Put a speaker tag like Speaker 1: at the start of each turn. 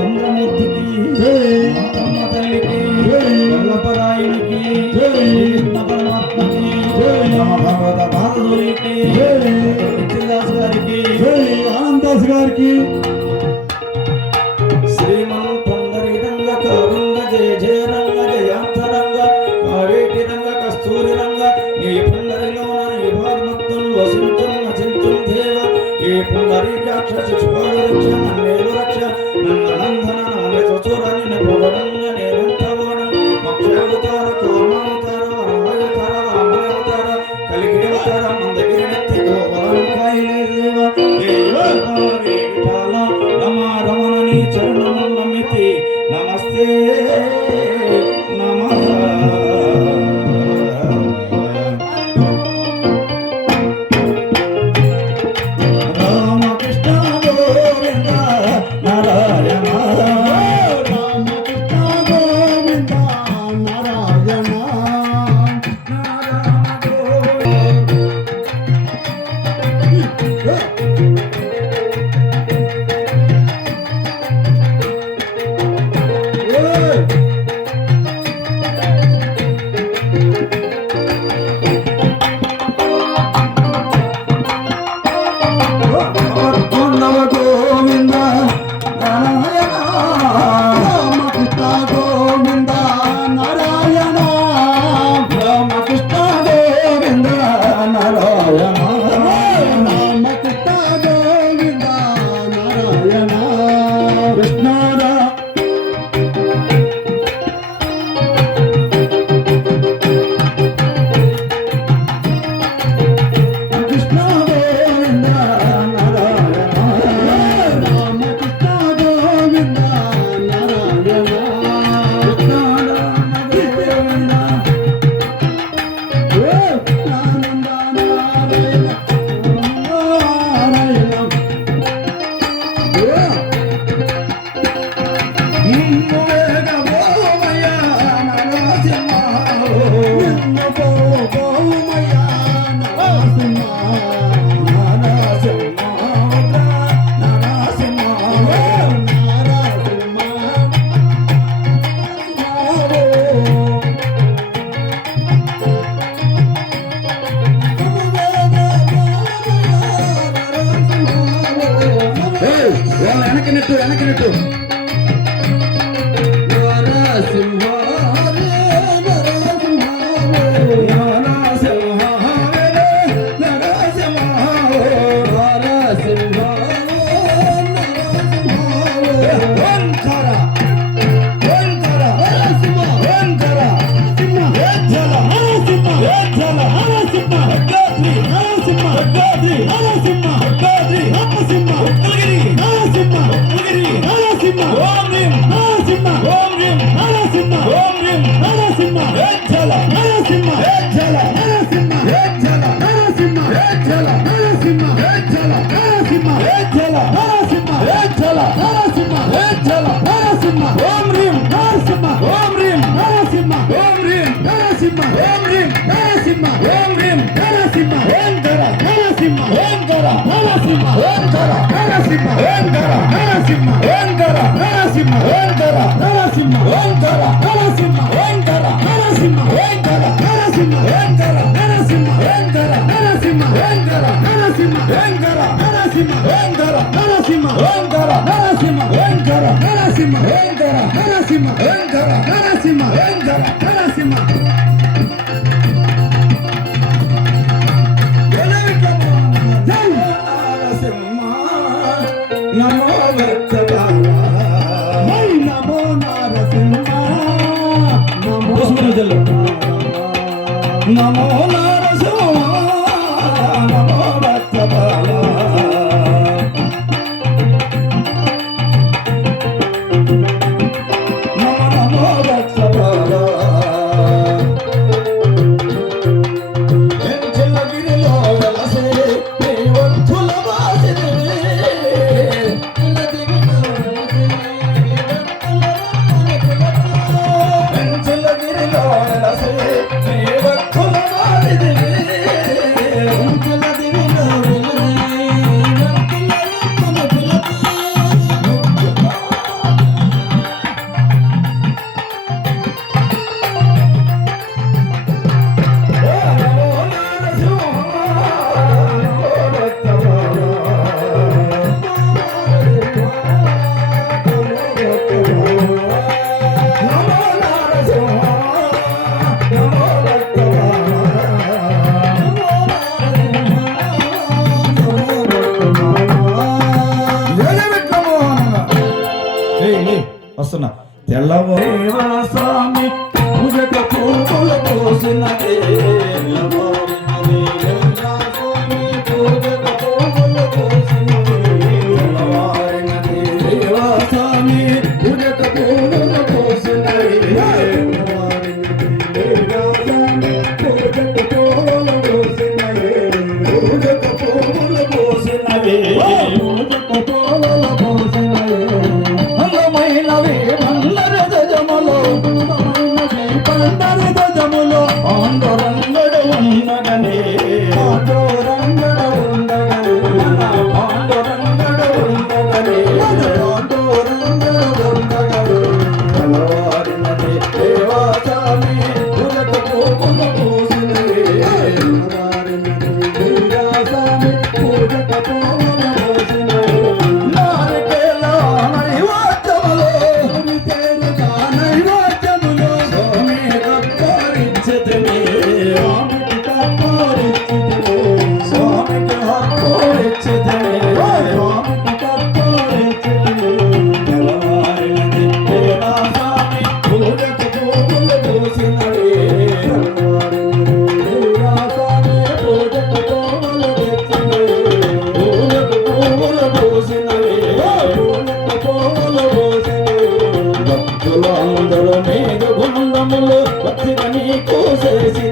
Speaker 1: చంద్రమూర్తికి మాతమ్మ తల్లికి వల్లభరాయునికి కృష్ణ పరమాత్మకి నమ భగవత బాలదూరికి చిల్లాస్ గారికి ఆనందాస్ గారికి 你坠落 Yeah. వాళ్ళు వెనక నెట్టు. నరసింహ హే జల నరసింహ హే జల నరసింహ ఓం హ్రీం నరసింహ ఓం హ్రీం నరసింహ ఓం హ్రీం నరసింహ ఓం హ్రీం నరసింహ ఓం హ్రీం నరసింహ ఓం జర నరసింహ ఓం జర నరసింహ ఓం జర నరసింహ ఓం జర నరసింహ ఓం ஓங்கர நரசிம்ம ஓங்கர நரசிம்ம ஓங்கர நரசிம்ம ஓங்கர நரசிம்ம ஓங்கர நரசிம்ம நமோ நரசிம்மா நமோ వస్తున్నా. తెల్లవారు అందరూ మేఘ గుండములు వచ్చిన నీ కోసేసి